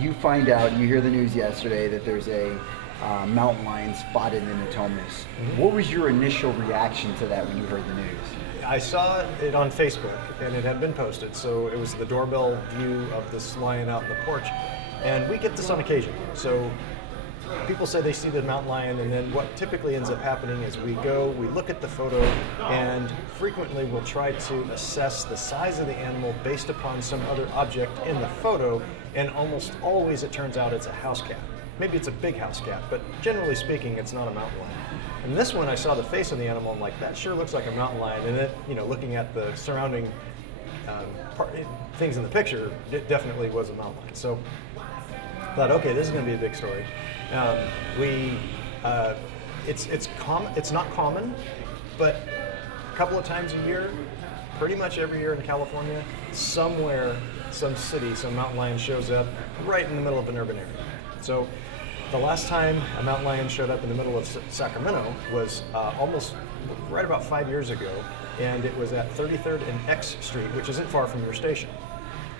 you find out, you hear the news yesterday that there's a mountain lion spotted in Natomas. What was your initial reaction to that when you heard the news? I saw it on Facebook, and it had been posted, so it was the doorbell view of this lion out in the porch. And we get this on occasion. So people say they see the mountain lion, and then what typically ends up happening is we look at the photo, and frequently we'll try to assess the size of the animal based upon some other object in the photo, and almost always it turns out it's a house cat. Maybe it's a big house cat, but generally speaking, it's not a mountain lion. And this one, I saw the face of the animal, I'm like, that sure looks like a mountain lion, and then, looking at the surrounding things in the picture, it definitely was a mountain lion. So I thought, okay, this is going to be a big story. It's not common, but a couple of times a year, pretty much every year in California, somewhere, some city, some mountain lion shows up right in the middle of an urban area. So the last time a mountain lion showed up in the middle of Sacramento was almost right about 5 years ago, and it was at 33rd and X Street, which isn't far from your station.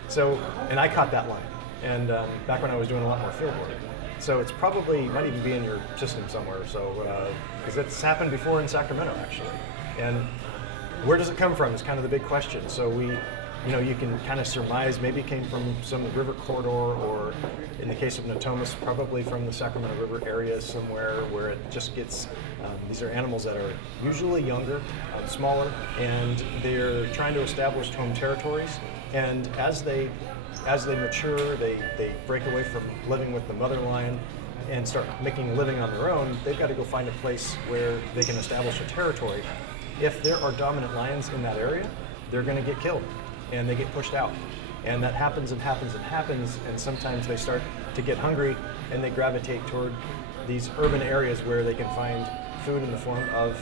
So, and I caught that lion, and back when I was doing a lot more field work. So it's probably, might even be in your system somewhere, so, because it's happened before in Sacramento, actually. And where does it come from is kind of the big question. So you can kind of surmise maybe it came from some river corridor, or in the case of Natomas, probably from the Sacramento River area somewhere where it just gets, these are animals that are usually younger, smaller, and they're trying to establish home territories. And as they mature, they break away from living with the mother lion and start making a living on their own. They've got to go find a place where they can establish a territory. If there are dominant lions in that area, they're going to get killed and they get pushed out. And that happens and happens and happens, and sometimes they start to get hungry and they gravitate toward these urban areas where they can find food in the form of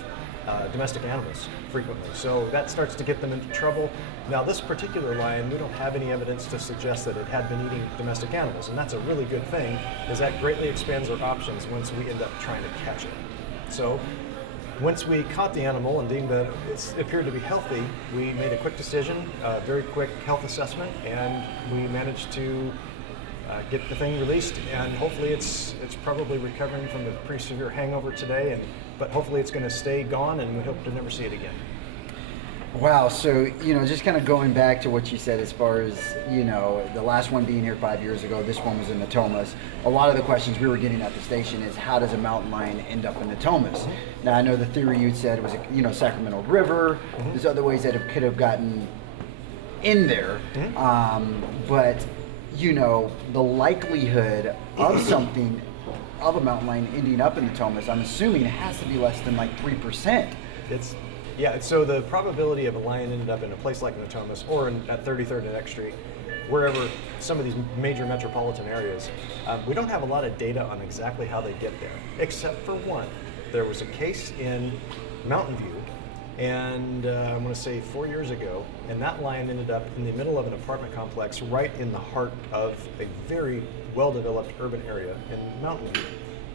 domestic animals frequently. So that starts to get them into trouble. Now this particular lion, we don't have any evidence to suggest that it had been eating domestic animals, and that's a really good thing, because that greatly expands our options once we end up trying to catch it. So once we caught the animal and deemed that it appeared to be healthy, we made a quick decision, a very quick health assessment, and we managed to get the thing released, and hopefully it's probably recovering from a pretty severe hangover today, but hopefully it's going to stay gone, and we hope to never see it again. Wow, so, just kind of going back to what you said as far as, the last one being here 5 years ago, this one was in Natomas. A lot of the questions we were getting at the station is, how does a mountain lion end up in Natomas? Now, I know the theory you said was, Sacramento River. There's other ways that it could have gotten in there. But, the likelihood of something, of a mountain lion ending up in Natomas, I'm assuming it has to be less than like 3%. Yeah, so the probability of a lion ended up in a place like Natomas or at 33rd and X Street, wherever some of these major metropolitan areas, we don't have a lot of data on exactly how they get there, except for one. There was a case in Mountain View, and I'm going to say 4 years ago, and that lion ended up in the middle of an apartment complex right in the heart of a very well-developed urban area in Mountain View,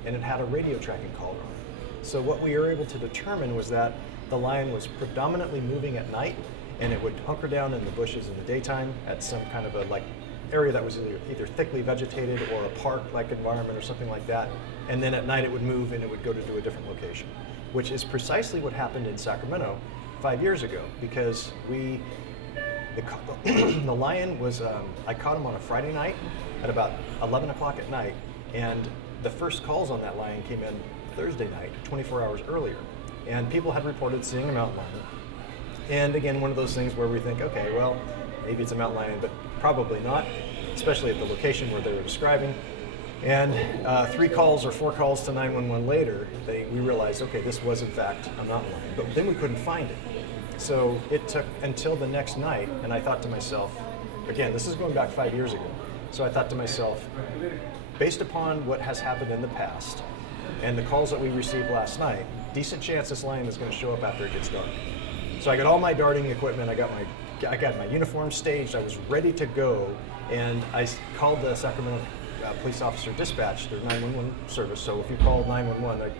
and it had a radio tracking collar on it. So what we were able to determine was that the lion was predominantly moving at night, and it would hunker down in the bushes in the daytime at some kind of a area that was either thickly vegetated or a park-like environment or something like that. And then at night it would move and it would go to a different location, which is precisely what happened in Sacramento 5 years ago, because the lion was, I caught him on a Friday night at about 11 o'clock at night, and the first calls on that lion came in Thursday night, 24 hours earlier. And people had reported seeing a mountain lion. And again, one of those things where we think, okay, well, maybe it's a mountain lion, but probably not, especially at the location where they were describing. And 3 calls or 4 calls to 911 later, we realized, okay, this was in fact a mountain lion, but then we couldn't find it. So it took until the next night, and I thought to myself, again, this is going back 5 years ago, so I thought to myself, based upon what has happened in the past, and the calls that we received last night, decent chance this lion is going to show up after it gets dark. So I got all my darting equipment, I got my uniform staged, I was ready to go, and I called the Sacramento police officer dispatch, their 911 service, so if you call 911,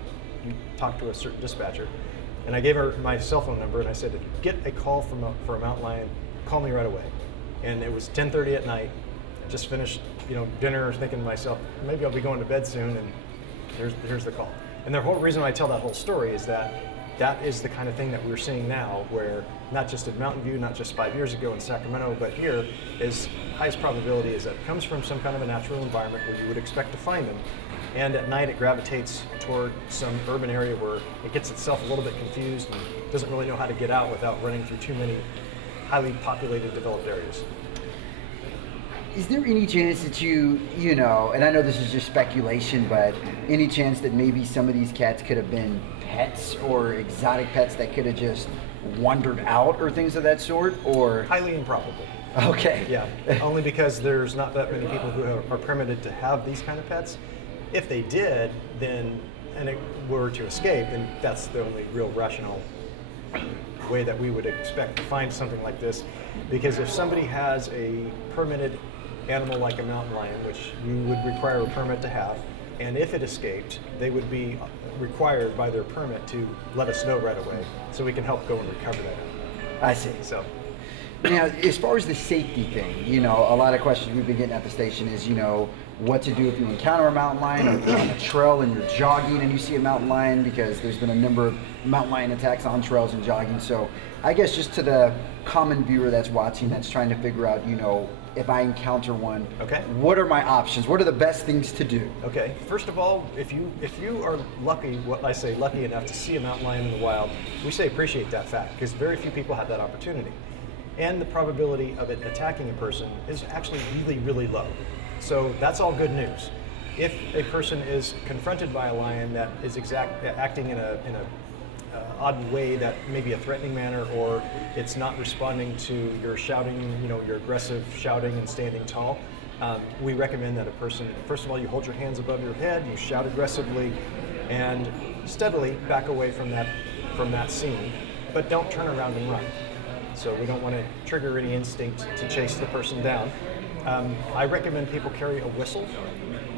you talk to a certain dispatcher, and I gave her my cell phone number, and I said, get a call for a mountain lion, call me right away. And it was 10:30 at night, I just finished dinner, thinking to myself, maybe I'll be going to bed soon, and here's the call. And the whole reason why I tell that whole story is that is the kind of thing that we're seeing now, where not just at Mountain View, not just 5 years ago in Sacramento, but here is highest probability is that it comes from some kind of a natural environment where you would expect to find them. And at night it gravitates toward some urban area where it gets itself a little bit confused and doesn't really know how to get out without running through too many highly populated, developed areas. Is there any chance that and I know this is just speculation, but any chance that maybe some of these cats could have been pets or exotic pets that could have just wandered out or things of that sort? Or highly improbable. Okay. Yeah, only because there's not that many people who are permitted to have these kind of pets. If they did, then, and it were to escape, then that's the only real rational way that we would expect to find something like this. Because if somebody has a permitted animal like a mountain lion, which you would require a permit to have, and if it escaped, they would be required by their permit to let us know right away, so we can help go and recover that animal. I see. So. Now, as far as the safety thing, a lot of questions we've been getting at the station is, what to do if you encounter a mountain lion, or if you're on a trail and you're jogging and you see a mountain lion, because there's been a number of mountain lion attacks on trails and jogging. So I guess just to the common viewer that's watching, that's trying to figure out, if I encounter one, okay, what are my options? What are the best things to do? Okay, first of all, if you are lucky, what I say lucky enough to see a mountain lion in the wild, we say appreciate that fact, because very few people have that opportunity. And the probability of it attacking a person is actually really, really low. So that's all good news. If a person is confronted by a lion that is acting in a odd way, that may be a threatening manner, or it's not responding to your shouting, your aggressive shouting and standing tall, we recommend that a person, first of all, you hold your hands above your head, you shout aggressively, and steadily back away from that scene, but don't turn around and run. So we don't want to trigger any instinct to chase the person down. I recommend people carry a whistle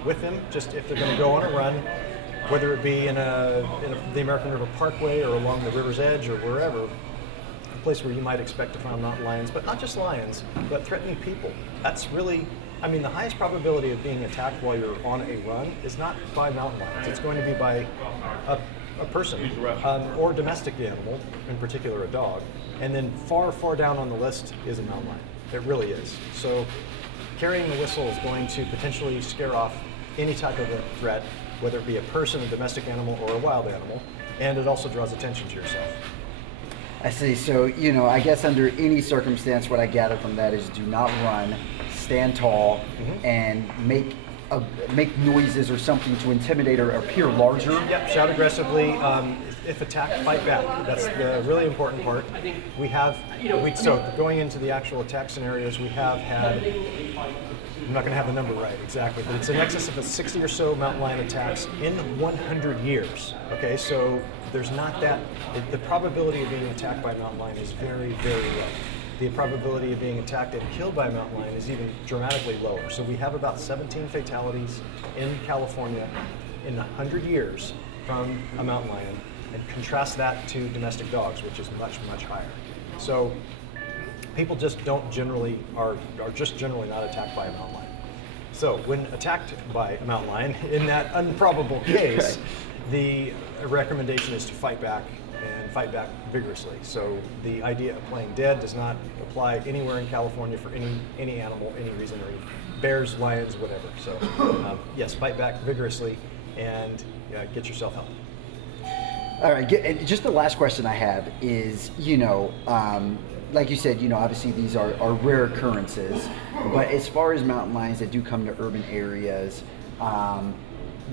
with them, just if they're going to go on a run, whether it be in the American River Parkway or along the river's edge or wherever, a place where you might expect to find mountain lions, but not just lions, but threatening people. That's really, the highest probability of being attacked while you're on a run is not by mountain lions. It's going to be by a person or a domestic animal, in particular a dog. And then far, far down on the list is a mountain lion. It really is. So carrying the whistle is going to potentially scare off any type of a threat, whether it be a person, a domestic animal, or a wild animal, and it also draws attention to yourself. I see. So, I guess under any circumstance, what I gather from that is do not run, stand tall, and make noises or something to intimidate or appear larger. Yep, shout aggressively. If attacked, fight back. That's the really important part. So going into the actual attack scenarios, we have had, I'm not going to have the number right exactly, but it's in excess of 60 or so mountain lion attacks in 100 years. Okay, so there's not that, the probability of being attacked by a mountain lion is very, very low. The probability of being attacked and killed by a mountain lion is even dramatically lower. So we have about 17 fatalities in California in 100 years from a mountain lion, and contrast that to domestic dogs, which is much, much higher. So people just are just generally not attacked by a mountain lion. So when attacked by a mountain lion, in that improbable case, the recommendation is to fight back, and fight back vigorously. So the idea of playing dead does not apply anywhere in California for any animal, any reason, or any bears, lions, whatever. So yes, fight back vigorously and get yourself help. All right, just the last question I have is, like you said, obviously these are rare occurrences, but as far as mountain lions that do come to urban areas,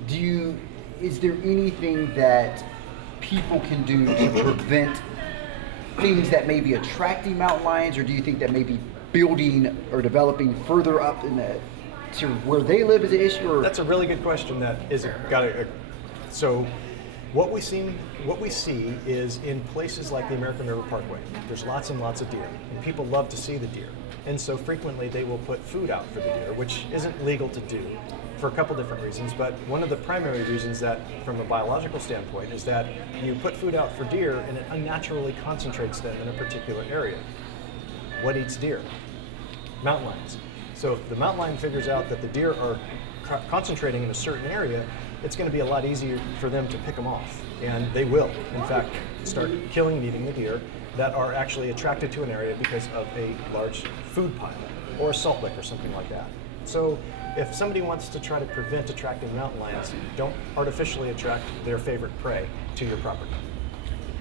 is there anything that people can do to prevent things that may be attracting mountain lions, or do you think that maybe building or developing further up to where they live is an issue? Or? That's a really good question. That is so. What we see is in places like the American River Parkway, there's lots and lots of deer, and people love to see the deer. And so frequently they will put food out for the deer, which isn't legal to do for a couple different reasons, but one of the primary reasons that, from a biological standpoint, is that you put food out for deer and it unnaturally concentrates them in a particular area. What eats deer? Mountain lions. So if the mountain lion figures out that the deer are concentrating in a certain area, it's going to be a lot easier for them to pick them off. And they will, in fact, start killing and eating the deer that are actually attracted to an area because of a large food pile or a salt lick or something like that. So if somebody wants to try to prevent attracting mountain lions, don't artificially attract their favorite prey to your property.